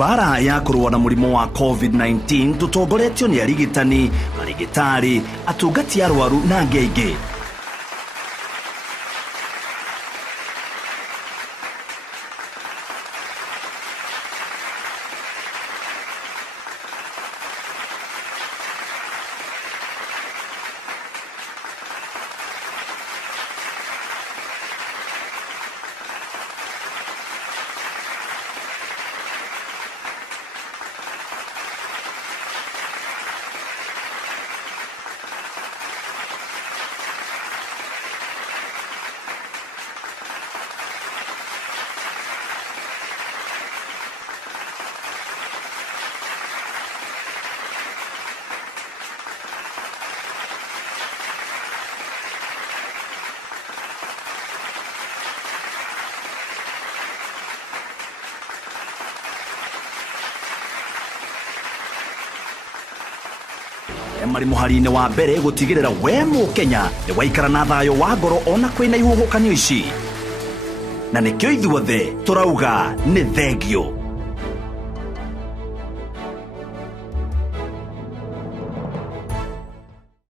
Bara ya kurũa na mũrimũ wa COVID-19 tũtongoretio nĩ arigitani, marigitari, atungati arwaru na angĩ aingĩ. Marĩ mũhari-inĩ wa mbere gũtigĩrĩra we Mũkenya nĩ waikara na thayũ wa ngoro ona kwĩna ihuhũkanio ici. Na nĩkĩo ithuothe tũrauga nĩ thengio.